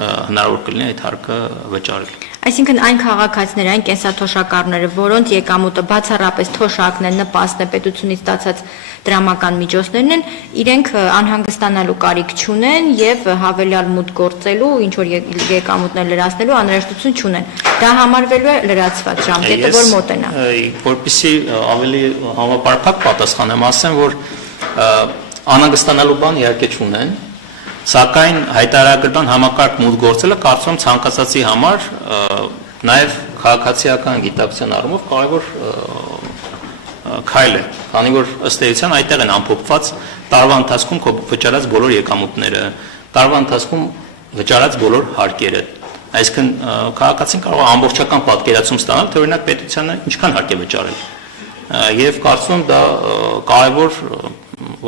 հնարավոր կլինի այդ հարկը վճարել։ Այսինքն այն քաղաքացիները, այն կենսաթոշակառուները, որոնց եկամուտը բացառապես թոշակն է, նպաստն է, պետությունից ստացած դրամական միջոցներն են, իրենք անհանգստանալու կարիք չունեն եւ հավելյալ մուտք գործելու, ինչ որ եկամուտներ լրացնելու անհրաժեշտություն չունեն։ Դա համարվելու է լրացված ժամկետը, որ մոտենա։ Որպեսզի ավելի համապարփակ պատասխանեմ, ասեմ, որ անհանգստանալու բան իհարկե չունեն, սակայն հայտարարական համակարգ մուտք գործելը կարծում ցանկացածի համար նաև քաղաքացիական գիտակցության առումով կարևոր քայլ է, քանի որ ըստ էության այդտեղ են ամփոփված տարվա ընթացքում վճարած բոլոր եկամուտները, տարվա ընթացքում վճարած բոլոր հարկերը։ Այսինքն քաղաքացին կարող է ամբողջական պատկերացում ստանալ, թե օրինակ պետությանը ինչքան հարկ է վճարել։ Եվ կարծում դա կարևոր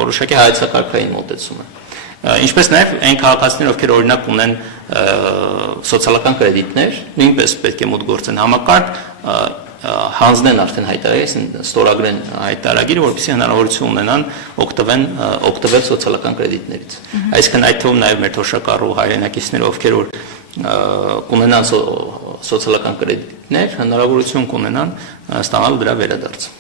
որոշակի հայեցակարգային մոտեցում է։ Ինչպես նաև այն քաղաքացիներ, ովքեր օրինակ ունեն սոցիալական կրեդիտներ, նույնպես պետք է մուտք գործեն համակարգ, հանձնեն արդեն հայտարարել, ստորագրեն հայտարարագիրը, որպեսզի հնարավորություն ունենան օգտվել սոցիալական կրեդիտներից։ Այսինքն այդ թվում նաև մեր թոշակառու հայրենակիցները, ովքեր որ կունենան սոցիալական կրեդիտներ, հնարավորություն կունենան ստանալ դրա վերադարձ։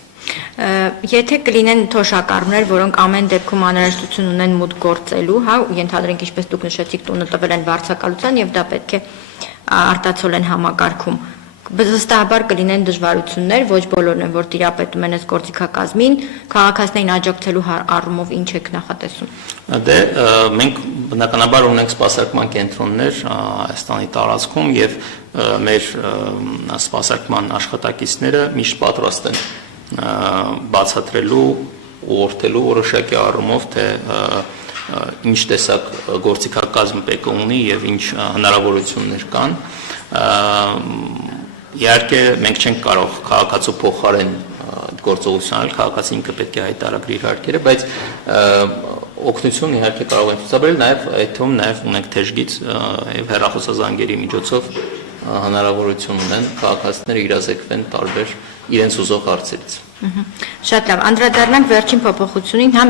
Եթե կլինեն թոշակառուներ, որոնք ամեն դեպքում անհրաժեշտություն ունեն մուտք գործելու, հա, ենթադրենք ինչպես դուք նշեցիք, տունը տվել են վարձակալության եւ դա պետք է արտացոլեն համակարգում։ Վստահաբար կլինեն դժվարություններ, ոչ բոլորն են, որ տիրապետում են այս գործիքակազմին, քաղաքացիներին աջակցելու առումով ինչ եք նախատեսում։ Դե մենք բնականաբար ունենք սպասարկման կենտրոններ Հայաստանի տարածքում եւ մեր սպասարկման աշխատակիցները միշտ պատրաստ են բացատրելու, ուղղորդելու որոշակի առումով, թե ինչ տեսակ գործիքակազմ պետք ունի եւ ինչ հնարավորություններ կան։ Իհարկե մենք չենք կարող քաղաքացու փոխարեն գործողություն անել, քաղաքացին ինքը պետք է հայտարարի իր հարկերը, բայց օգնություն իհարկե կարող են ցուցաբերել, նաև այդ թվում նաև ունենք թեժգից եւ հեռախոսազանգերի միջոցով հնարավորություն ունեն քաղաքացիները իրազեկվեն տարբեր իրենց ուզող հարցերից։ Շատ լավ, անդրադառնանք վերջին փոփոխությունին, հա,